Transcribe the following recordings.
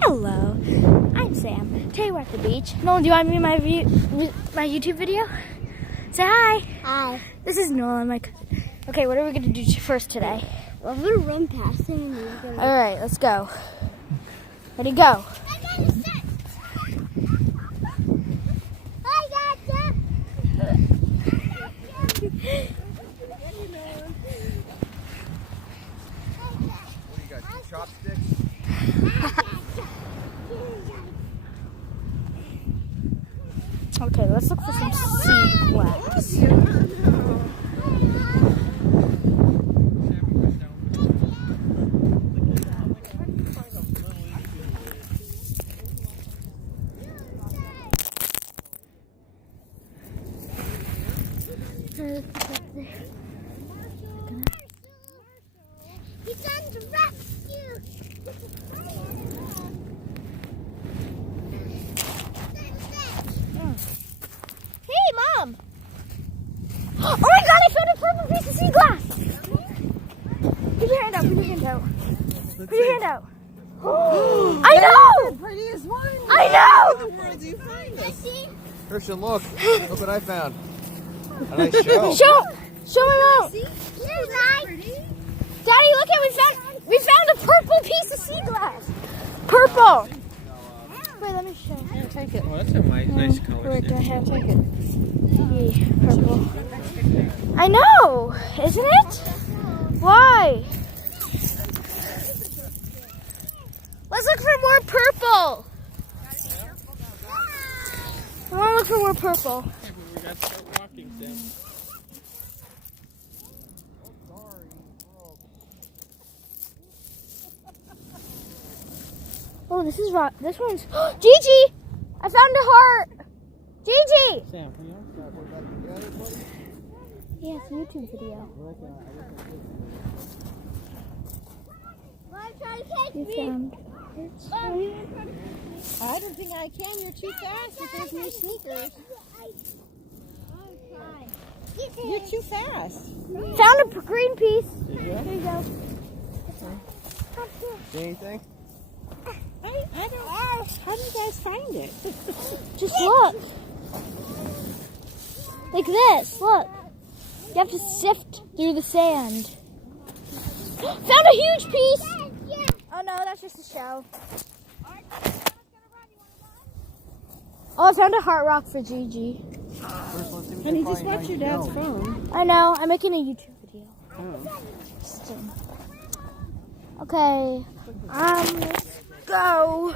Hello, I'm Sam. Today we're at the beach. Nolan, do you want to be my YouTube video? Say hi. Hi. This is Nolan, my cousin. Okay, what are we going to do first today? I'm going to run past him. And All right, let's go. Ready, go. Chopsticks? Okay, let's look for some sea glass. He's on the rescue. Hey, Mom! Oh my God! I found a purple piece of sea glass. Put your hand out. Put your hand out. Put your hand out. I know. Prettiest one. I know. Where did you find this? Christian, look what I found. A nice shell. Show me out. Daddy, look at we found a purple piece of sea glass. Purple. Wait, let me show. Yeah, take it. Well, that's a nice color. Wait, I have to take it. Yeah, purple. I know, isn't it? Why? Let's look for more purple. I want to look for more purple. Okay, but we got to start walking, Sam. Oh, this is rock. This one's Gigi. I found a heart. Gigi. Sam, will you? Yeah, it's a YouTube video. You found it. I don't think I can. You're too fast with those new sneakers. You're too fast. Found a green piece. Did you? Here you go. See anything? I don't. How do you guys find it? Just look. Like this. Look. You have to sift through the sand. Found a huge piece. Oh no, that's just a shell. Oh, I found a heart rock for Gigi. First, let's see what Honey, they just find. watch your dad's phone. I know. I'm making a YouTube video. Oh. Interesting. Okay. Let's go.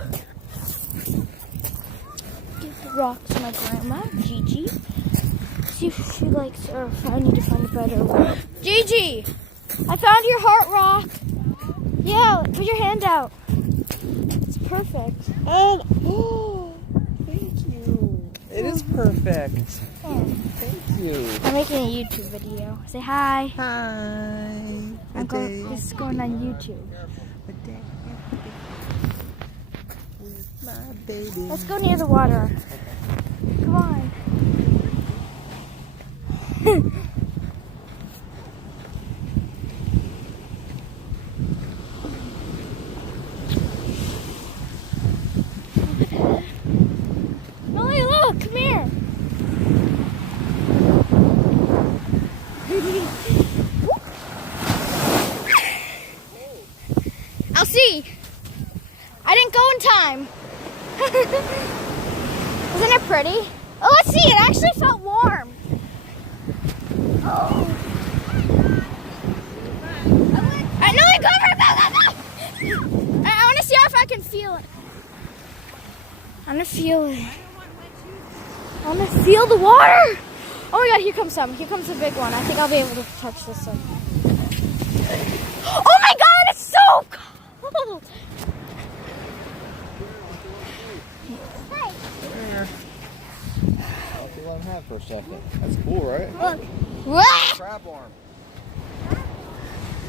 Give the rock to my grandma, Gigi. See if she likes, or if I need to find a better one. Gigi, I found your heart rock. Yeah, put your hand out. It's perfect. Oh, thank you. It is perfect. Oh, Thank you. I'm making a YouTube video. Say hi. Hi. This is going on YouTube. My baby. Let's go near the water. Come on. Molly, look, come here. I'll see. I didn't go in time. Isn't it pretty? Oh, let's see. It actually felt warm. Oh. I know. I want to see if I can feel it. I want to feel it. I want to feel the water. Oh my God! Here comes some. Here comes the big one. I think I'll be able to touch this one. Oh my God! It's so cold. I'll see let him have for a second. That's cool, right? Look. What? Crab arm.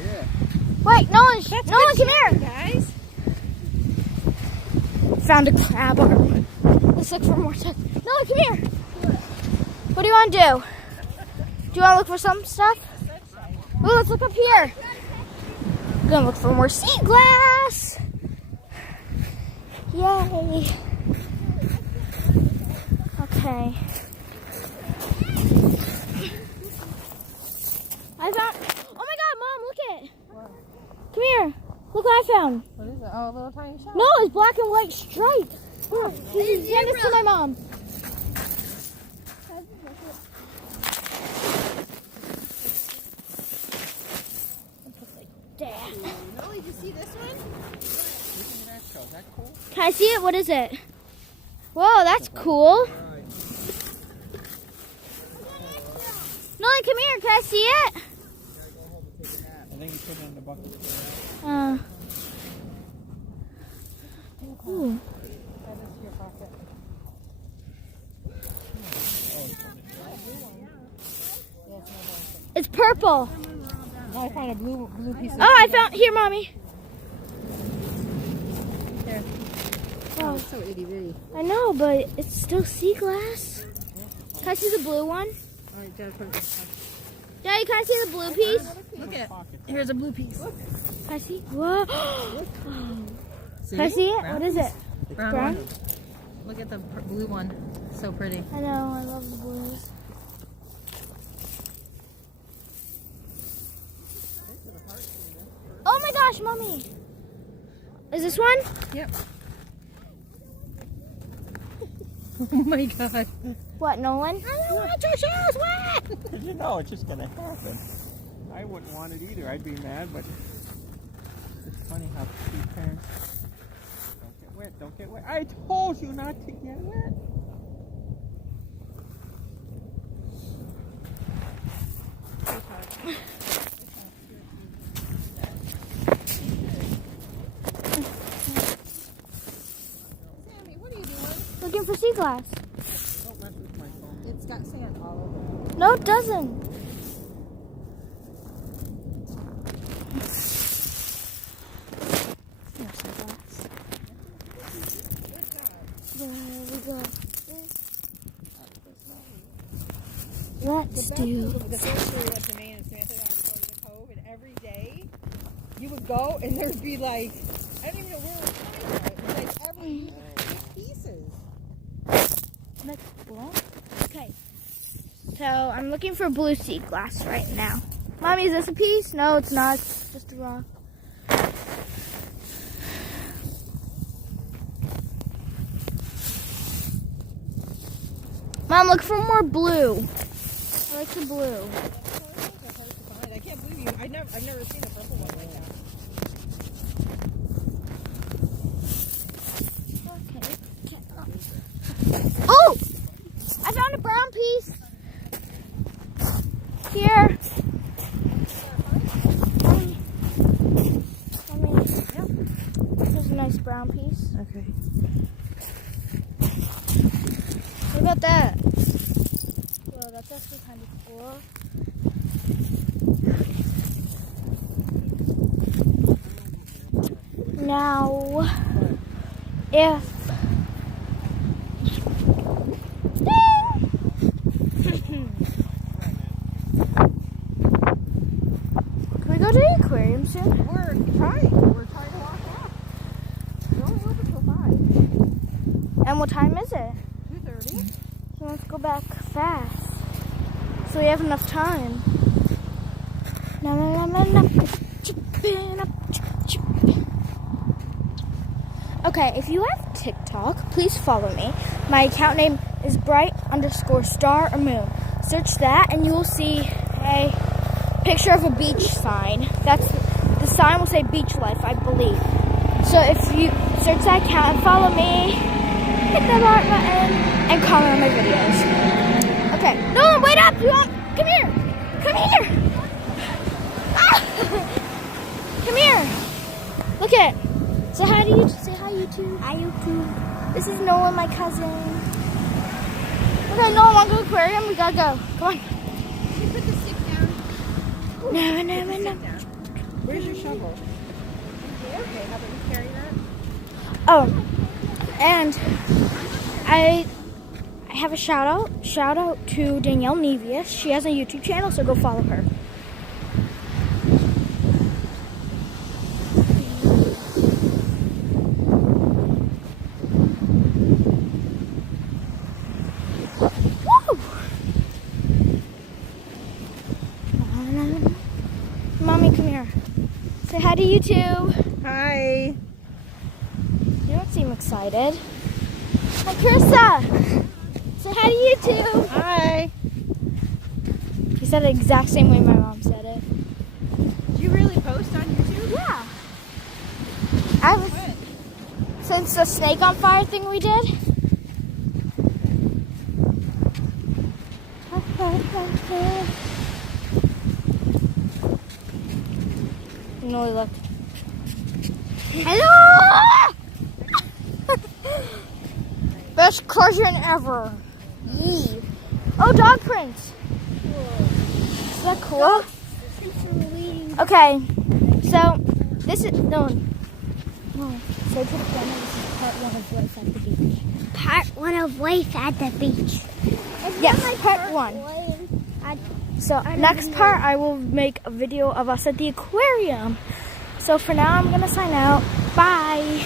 Yeah. Wait, Nolan, come here. Guys. Found a crab arm. Let's look for more stuff. Nolan, come here. What do you want to do? Do you want to look for some stuff? Oh, let's look up here. I'm gonna look for more sea glass. Yay. Okay. I found. Oh my God, Mom, look it. Come here. Look what I found. What is it? Oh, a little tiny shell. No, it's black and white striped. Look, hand this to my mom. Really? Did you see this one? Look at that shell. Is that cool? Can I see it? What is it? Whoa, that's cool. Nolly, come here. Can I see it? I think you put it in the bucket. Ooh. Add this to your pocket. It's purple. Oh, I found a blue piece of Oh, I found here, Mommy. There. Oh, So itty bitty. I know, but it's still sea glass. Can I see the blue one? All right, Dad, put it in the pocket. Daddy, can I see the blue piece? Look at it. Here's a blue piece. Can I see? Whoa. See? Can I see it? What is it? Brown. Brown? One. Look at the blue one. So pretty. I know, I love the blues. Oh my gosh, Mommy. Is this one? Yep. Oh my God. What, Nolan? I don't want your shoes wet. You know it's just gonna happen. I wouldn't want it either. I'd be mad, but it's funny how two parents don't get wet. Don't get wet. I told you not to get wet. Sammy, what are you doing? Looking for sea glass. Don't mess with my phone. It's got sand all over it. No, it doesn't. There's sea glass. There we go. Let's do. The first year we went to Maine and Samantha and I would go to the Cove, and every day you would go and there'd be like, I don't even know where it was coming from. It was like every pieces. Okay. So I'm looking for blue sea glass right now. Mommy, is this a piece? No, it's not. It's just a rock. Mom, look for more blue. I like the blue. I can't believe you. I've never seen a purple one like that. Oh! I found a brown piece. Here. There's a nice brown piece. Okay. What about that? Well, that's actually kind of cool. Now, if can we go to the aquarium soon? We're trying to walk off. We're only open till 5. And what time is it? 2:30. So let's go back fast, so we have enough time. Na, na, na, na, na. Okay, if you have TikTok, please follow me. My account name is bright_star or moon. Search that and you will see a picture of a beach sign. The sign will say beach life, I believe. So if you search that account and follow me, hit the like button and comment on my videos. Okay, Nolan, wait up! Come here! Come here! Ah! Come here! Look at it. Say hi to YouTube. Say hi, YouTube. Hi, YouTube. This is Nolan, my cousin. Okay, Nolan, want to go to the aquarium? We gotta go. Come on. Can you put the stick down? No. Where's your shovel? Okay, how about you carry that? Oh, and I have a shout out to Danielle Nevius. She has a YouTube channel, so go follow her. hi to YouTube. Hi. You don't seem excited. Hi, Krista. Say hi to YouTube. Hi. He said it the exact same way my mom said it. Did you really post on YouTube? Yeah. I was since the snake on fire thing we did. No, look. Hello! Best cousin ever. Yee. Oh, dog prints. Is that cool? Okay, so this is no. So to the camera, this is part 1 of life at the beach. Part 1 of life at the beach. Yes, part 1. So next part, I will make a video of us at the aquarium. So for now, I'm gonna sign out. Bye.